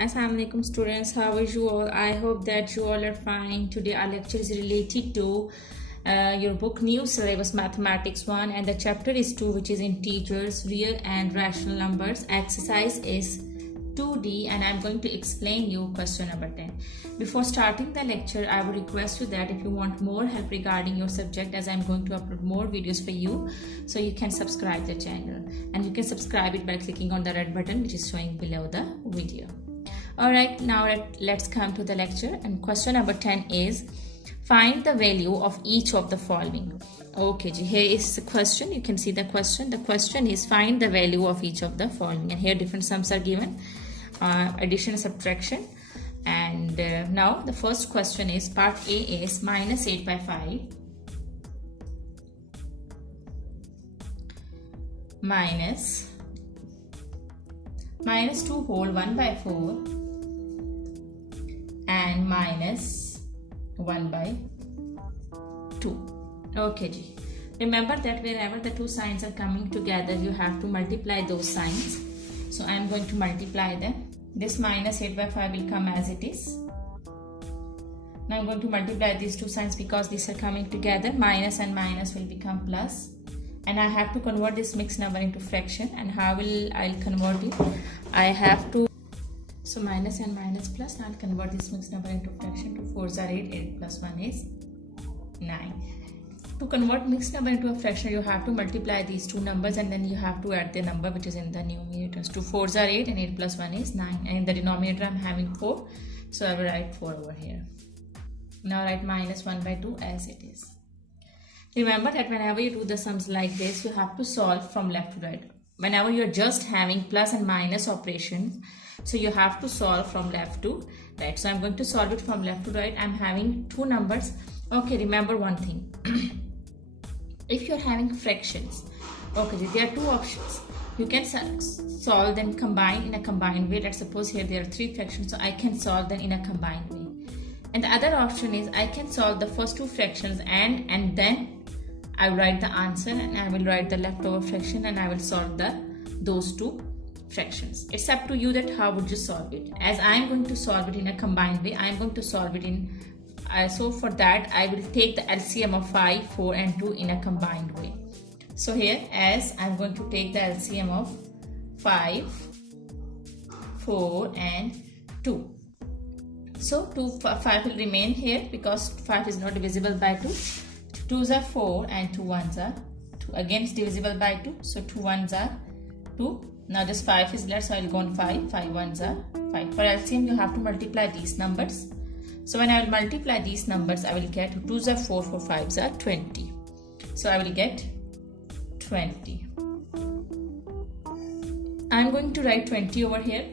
Assalamu alaikum students, how are you all? I hope that you all are fine. Today our lecture is related to your book New Syllabus Mathematics 1 and the chapter is 2, which is integers, real and rational numbers. Exercise is 2D and I'm going to explain you question number 10. Before starting the lecture, I would request you that if you want more help regarding your subject, as I'm going to upload more videos for you, so you can subscribe the channel, and you can subscribe it by clicking on the red button which is showing below the video. Alright, now let's come to the lecture, and question number 10 is find the value of each of the following. Okay, here is the question. You can see the question. The question is find the value of each of the following, and here different sums are given, addition, subtraction. And now the first question is part A is minus 8 by 5 minus 2 whole 1 by 4 and minus 1 by 2. Okay, remember that wherever the two signs are coming together, you have to multiply those signs. So I am going to multiply them. This minus 8 by 5 will come as it is. Now I am going to multiply these two signs because these are coming together. Minus and minus will become plus. And I have to convert this mixed number into fraction. And how will I convert it? I have to, so minus and minus plus, I'll convert this mixed number into fraction. 2 4s are 8, 8 plus 1 is 9. To convert mixed number into a fraction, you have to multiply these two numbers and then you have to add the number which is in the numerators. 2 4s are 8 and 8 plus 1 is 9. And in the denominator, I'm having 4. So I will write 4 over here. Now write minus 1 by 2 as it is. Remember that whenever you do the sums like this, you have to solve from left to right. Whenever you're just having plus and minus operations, so you have to solve from left to right. So I'm going to solve it from left to right. I'm having two numbers. Okay, remember one thing. If you're having fractions, okay, there are two options. You can solve them combined in a combined way. Let's suppose here there are three fractions, so I can solve them in a combined way. And the other option is I can solve the first two fractions and then I write the answer and I will write the leftover fraction and I will solve those two fractions. It's up to you that how would you solve it. As I'm going to solve it in a combined way, I'm going to solve it in so for that I will take the LCM of 5, 4 and 2 in a combined way. So here, as I'm going to take the LCM of 5, 4 and 2. So 5 will remain here because 5 is not divisible by 2. 2's are 4 and 2 1's are 2. Again it's divisible by 2. So 2 1's are 2. Now this 5 is left, so I'll go on 5. 5 1's are 5. For LCM you have to multiply these numbers. So when I will multiply these numbers, I will get 2's are 4, 4 5's are 20. So I will get 20. I am going to write 20 over here.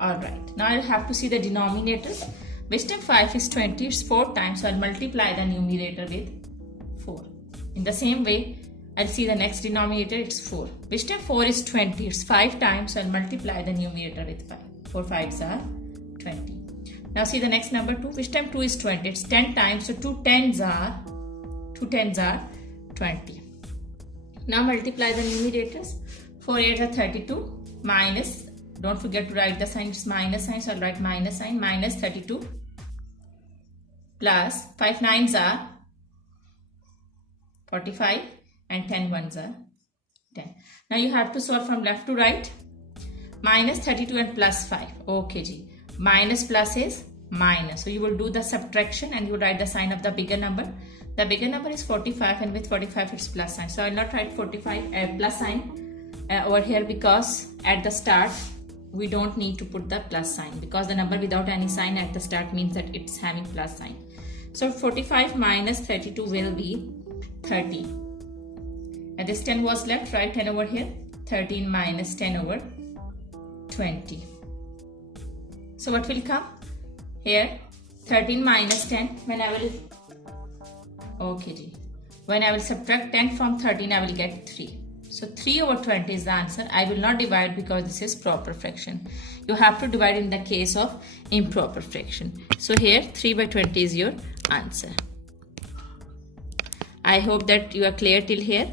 Alright, now I'll have to see the denominators. Which time 5 is 20, it's 4 times, so I'll multiply the numerator with 4. In the same way, I'll see the next denominator, it's 4. Which time 4 is 20, it's 5 times, so I'll multiply the numerator with 5. 4 5's are 20. Now see the next number 2. Which time 2 is 20? It's 10 times. So 2 10's are 20. Now multiply the numerators. 4 8's are 32 minus. Don't forget to write the sign. It's minus sign. So I'll write minus sign. Minus 32 plus 5 9's are 45 and 10 1's are 10. Now you have to solve from left to right. Minus 32 and plus 5. Okay, minus plus is minus. So you will do the subtraction and you will write the sign of the bigger number. The bigger number is 45 and with 45 it's plus sign. So I will not write 45 plus sign over here because at the start we don't need to put the plus sign because the number without any sign at the start means that it's having plus sign. So 45 minus 32 will be 30. And this 10 was left, write 10 over here. 13 minus 10 over 20. So what will come? Here 13 minus 10 when I will subtract 10 from 13 I will get 3. So 3 over 20 is the answer. I will not divide because this is proper fraction. You have to divide in the case of improper fraction. So here 3 by 20 is your answer. I hope that you are clear till here.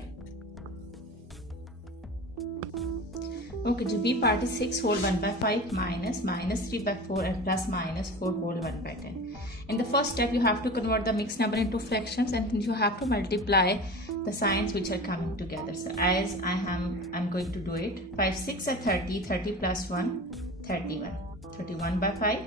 Okay, so B part is 6 whole 1 by 5 minus 3 by 4 and plus minus 4 whole 1 by 10. In the first step, you have to convert the mixed number into fractions, and you have to multiply the signs which are coming together. So as I'm going to do it. 5 6 are 30, 30 plus 1, 31. 31 by 5.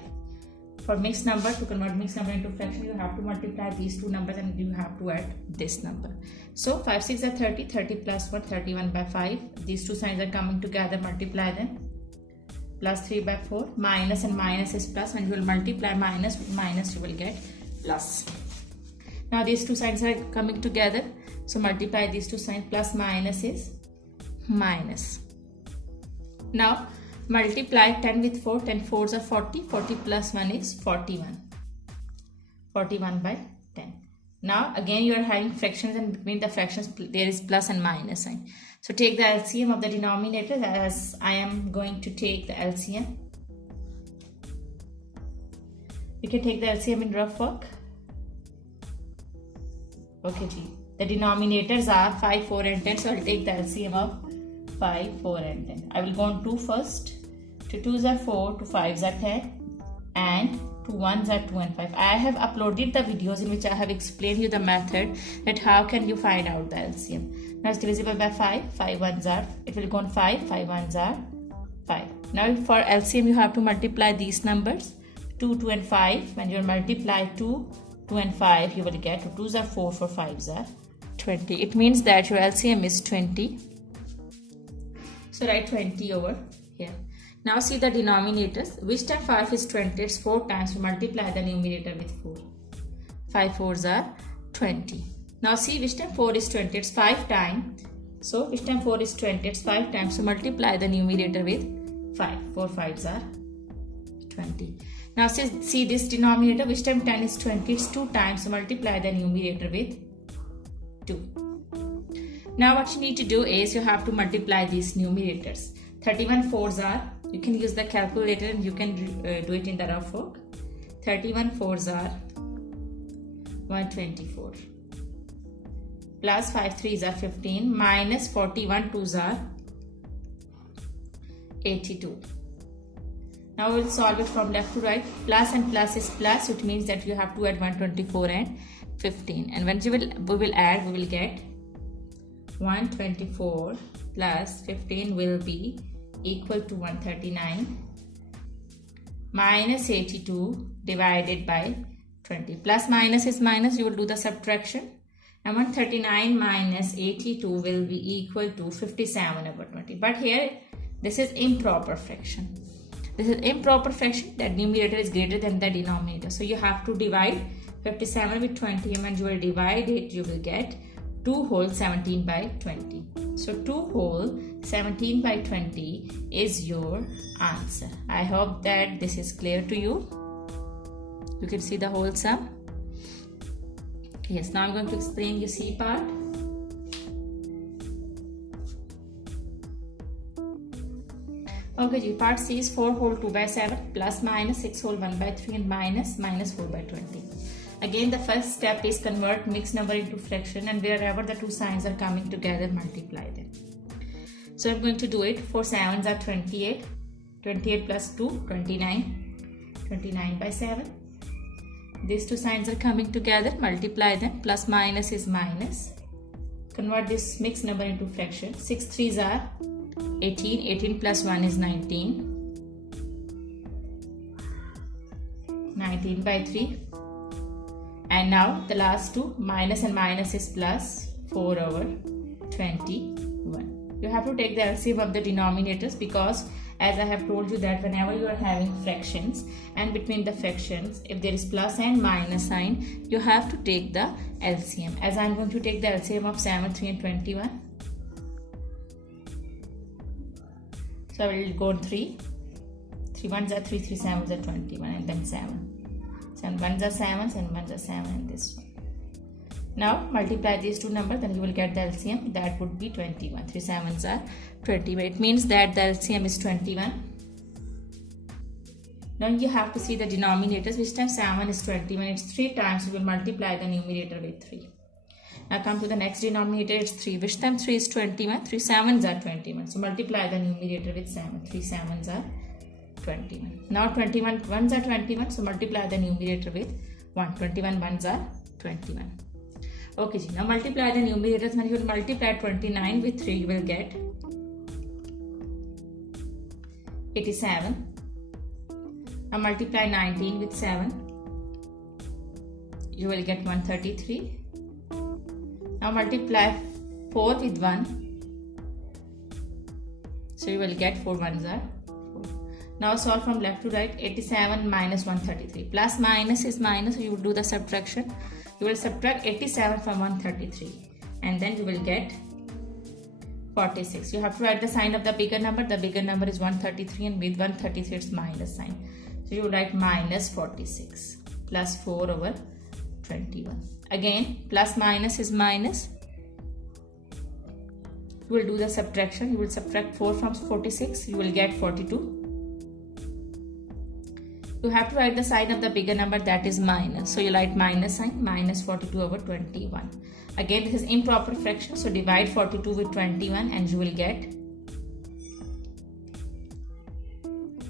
For mixed number, to convert mixed number into fraction, you have to multiply these two numbers and you have to add this number. So 5 6 are 30, 30 plus 1, 31 by 5. These two signs are coming together, multiply them. Plus 3 by 4, minus and minus is plus. When you will multiply minus with minus, you will get plus. Now these two signs are coming together, so multiply these two signs. Plus minus is minus. Now multiply 10 with 4, 10 4s are 40, 40 plus 1 is 41. 41 by 10. Now again you are having fractions, and between the fractions there is plus and minus sign. So take the LCM of the denominators, as I am going to take the LCM. You can take the LCM in rough work. Okay, the denominators are 5, 4 and 10. So I will take the LCM of 5, 4 and 10. I will go on 2 first. 2 2s are 4, 2 5s are 10, and 2 1s are 2 and 5. I have uploaded the videos in which I have explained you the method that how can you find out the LCM. Now it's divisible by 5, 5 1s are, it will go on 5, 5 1s are 5. Now for LCM you have to multiply these numbers, 2, 2 and 5. When you multiply 2, 2 and 5, you will get 2 2s are 4, 4 5s are 20. It means that your LCM is 20. So write 20 over here. Now see the denominators. Which time 5 is 20? It's 4 times. So multiply the numerator with 4. 5 4s are 20. Now see which time 4 is 20? It's 5 times. So which time 4 is 20? It's 5 times. So multiply the numerator with 5. 4 5s are 20. Now see this denominator. Which time 10 is 20? It's 2 times. So multiply the numerator with 2. Now what you need to do is you have to multiply these numerators. 31 4s are, you can use the calculator and you can do it in the rough work. 31 4s are 124. Plus 5 3s are 15. Minus 41 2s are 82. Now we will solve it from left to right. Plus and plus is plus, which means that you have to add 124 and 15. And when we will add, we will get 124 plus 15 will be equal to 139 minus 82 divided by 20. Plus minus is minus, you will do the subtraction, and 139 minus 82 will be equal to 57 over 20. But here this is improper fraction. This is improper fraction, that numerator is greater than the denominator. So you have to divide 57 with 20, and when you will divide it, you will get 2 whole 17 by 20. So 2 whole 17 by 20 is your answer. I hope that this is clear to you. You can see the whole sum. Yes, now I'm going to explain your C part. Okay, part C is 4 whole 2 by 7 plus minus 6 whole 1 by 3 and minus 4 by 20. Again, the first step is convert mixed number into fraction, and wherever the two signs are coming together, multiply them. So I'm going to do it. 4 7s are 28. 28 plus 2, 29. 29 by 7. These two signs are coming together, multiply them. Plus minus is minus. Convert this mixed number into fraction. 6 3s are 18. 18 plus 1 is 19. 19 by 3. And now the last two, minus and minus is plus, 4 over 21. You have to take the LCM of the denominators, because as I have told you that whenever you are having fractions and between the fractions, if there is plus and minus sign, you have to take the LCM. As I am going to take the LCM of 7, 3 and 21. So I will go on 3. 3 1s are 3, 3 7s are 21, and then 7. 7 1s are 7s and 1s are 7 and this one. Now multiply these two numbers, then you will get the LCM. That would be 21. 3 7s are 21. It means that the LCM is 21. Now you have to see the denominators. Which time 7 is 21? It's 3 times. You will multiply the numerator with 3. Now come to the next denominator, it's 3. Which time 3 is 21? 3 sevens are 21. So multiply the numerator with 7. 3 sevens are 21. Now 21 ones are 21. So multiply the numerator with 1. 21 ones are 21. Okay, now multiply the numerators. When you will multiply 29 with 3, you will get 87. Now multiply 19 with 7. You will get 133. Now multiply 4 with 1. So you will get 4 ones are 4. Now solve from left to right. 87 minus 133. Plus minus is minus. So you will do the subtraction. You will subtract 87 from 133. And then you will get 46. You have to write the sign of the bigger number. The bigger number is 133, and with 133 it's minus sign. So you will write minus 46 plus 4 over 21. Again, plus minus is minus. You will do the subtraction. You will subtract 4 from 46. You will get 42. You have to write the sign of the bigger number, that is minus. So you write minus sign, minus 42 over 21. Again, this is improper fraction. So divide 42 with 21 and you will get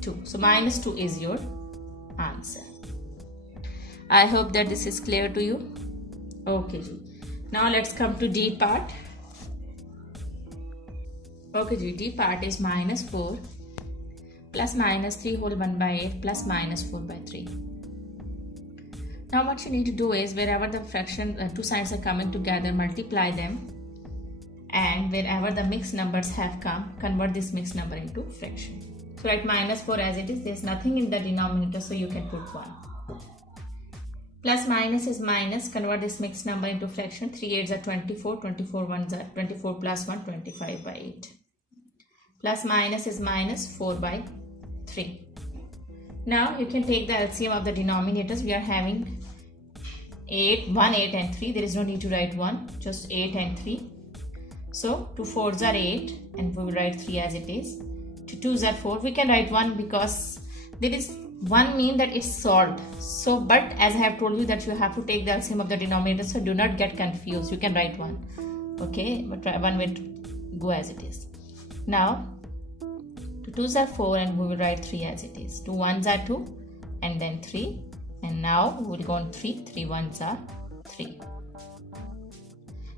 2. So minus 2 is your answer. I hope that this is clear to you. Okay, now let's come to D part. Okay, D part is minus 4 plus minus 3 whole 1 by 8 plus minus 4 by 3. Now what you need to do is, wherever the fraction, two signs are coming together, multiply them, and wherever the mixed numbers have come, convert this mixed number into fraction. So write minus 4 as it is. There is nothing in the denominator, so you can put 1. Plus minus is minus. Convert this mixed number into fraction. 3 8s are 24. 24 ones are 24 plus 1, 25 by 8. Plus minus is minus 4 by 3. Now you can take the LCM of the denominators. We are having 1, 8 and 3. There is no need to write 1, just 8 and 3. So 2 4s are 8 and we will write 3 as it is. 2 2s are 4. We can write 1 because there is 1 mean that it's solved. So but as I have told you that you have to take the LCM of the denominator, so do not get confused. You can write 1. Okay, but 1 will go as it is. Now 2 2s are 4 and we will write 3 as it is. 2 1s are 2 and then 3, and now we will go on 3. 3 1s are 3.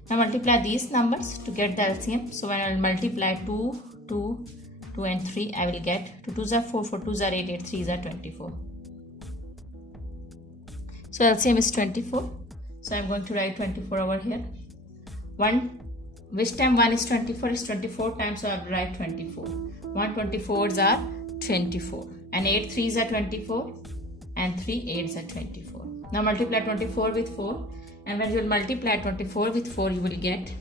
Now multiply these numbers to get the LCM. So when I will multiply 2, 2, 2 and 3, I will get 2 2s are 4, 4 2s are 8, 8 3s are 24. So LCM is 24. So I am going to write 24 over here. 1, which time 1 is 24 is 24 times, so I will write 24. 1 24s are 24 and 8 3s are 24 and 3 8s are 24. Now multiply 24 with 4, and when you will multiply 24 with 4, you will get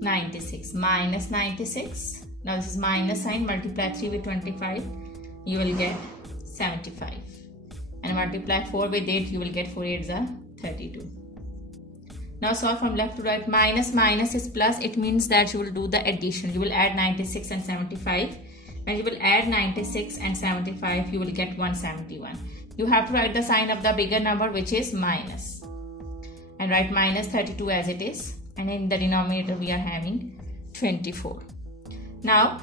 96 minus 96. Now this is minus sign. Multiply 3 with 25, you will get 75, and multiply 4 with 8, you will get 4 8s are 32. Now solve from left to right. Minus minus is plus. It means that you will do the addition. You will add 96 and 75. When you will add 96 and 75, you will get 171. You have to write the sign of the bigger number, which is minus, and write minus 32 as it is. And in the denominator we are having 24. Now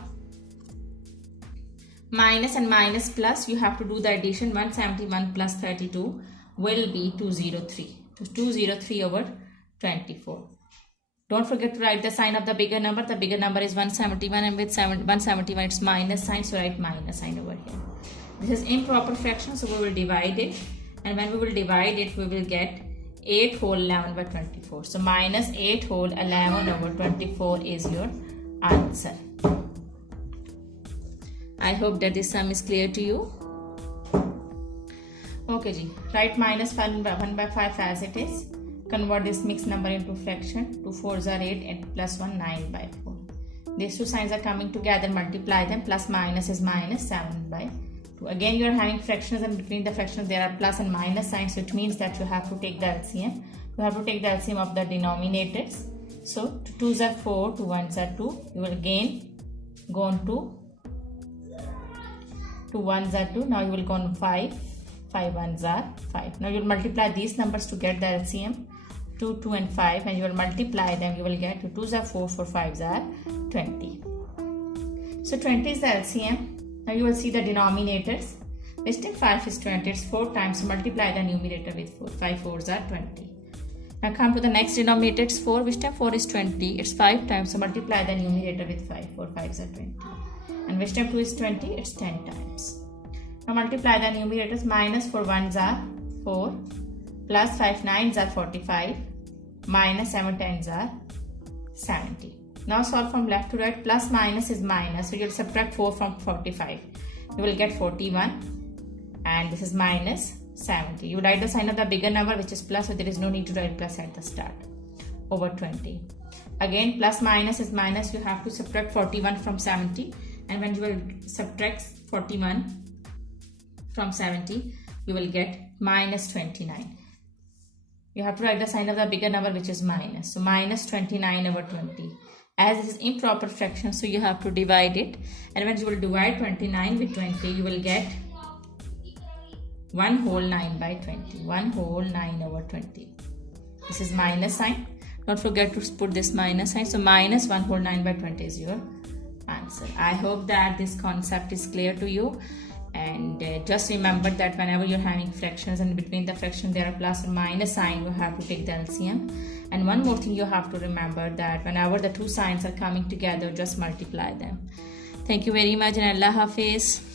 minus and minus plus, you have to do the addition. 171 plus 32 will be 203. So 203 over 24. Don't forget to write the sign of the bigger number. The bigger number is 171, and with 171 it's minus sign, so write minus sign over here. This is improper fraction, so we will divide it, and when we will divide it, we will get 8 whole 11 by 24. So minus 8 whole 11 over 24 is your answer. I hope that this sum is clear to you. Okay ji, write minus 1 by 5 as it is. Convert this mixed number into fraction. 2 4s are 8 and plus 1 9 by 4. These two signs are coming together, multiply them. Plus minus is minus 7 by 2. Again you are having fractions, and between the fractions there are plus and minus signs, so it means that you have to take the LCM. You have to take the LCM of the denominators. So 2 2s are 4, 2 1s are 2. You will again go on 2 1s are 2. Now you will go on 5 5 ones are 5. Now you will multiply these numbers to get the LCM. 2, 2 and 5, and you will multiply them. You will get 2 2s are 4, 4 5s are 20. So 20 is the LCM. Now you will see the denominators. Which time 5 is 20, it's 4 times, so multiply the numerator with 4. 5 4s are 20. Now come to the next denominator, it's 4. Which time 4 is 20, it's 5 times, so multiply the numerator with 5. 4 5s are 20. And which time 2 is 20, it's 10 times. Now multiply the numerators. Minus 4 1s are 4, plus 5 9s are 45, minus 7 10s are 70. Now solve from left to right. Plus minus is minus, so you will subtract 4 from 45. You will get 41. And this is minus 70. You write the sign of the bigger number, which is plus, so there is no need to write plus at the start, over 20. Again, plus minus is minus, you have to subtract 41 from 70, and when you will subtract 41 from 70, you will get minus 29. You have to write the sign of the bigger number, which is minus, so minus 29 over 20. As this is improper fraction, so you have to divide it, and when you will divide 29 with 20, you will get 1 whole 9 by 20. 1 whole 9 over 20. This is minus sign. Don't forget to put this minus sign. So minus 1 whole 9 by 20 is your answer. I hope that this concept is clear to you. And just remember that whenever you're having fractions and between the fraction there are plus or minus sign, you have to take the LCM. And one more thing you have to remember, that whenever the two signs are coming together, just multiply them. Thank you very much, and Allah Hafiz.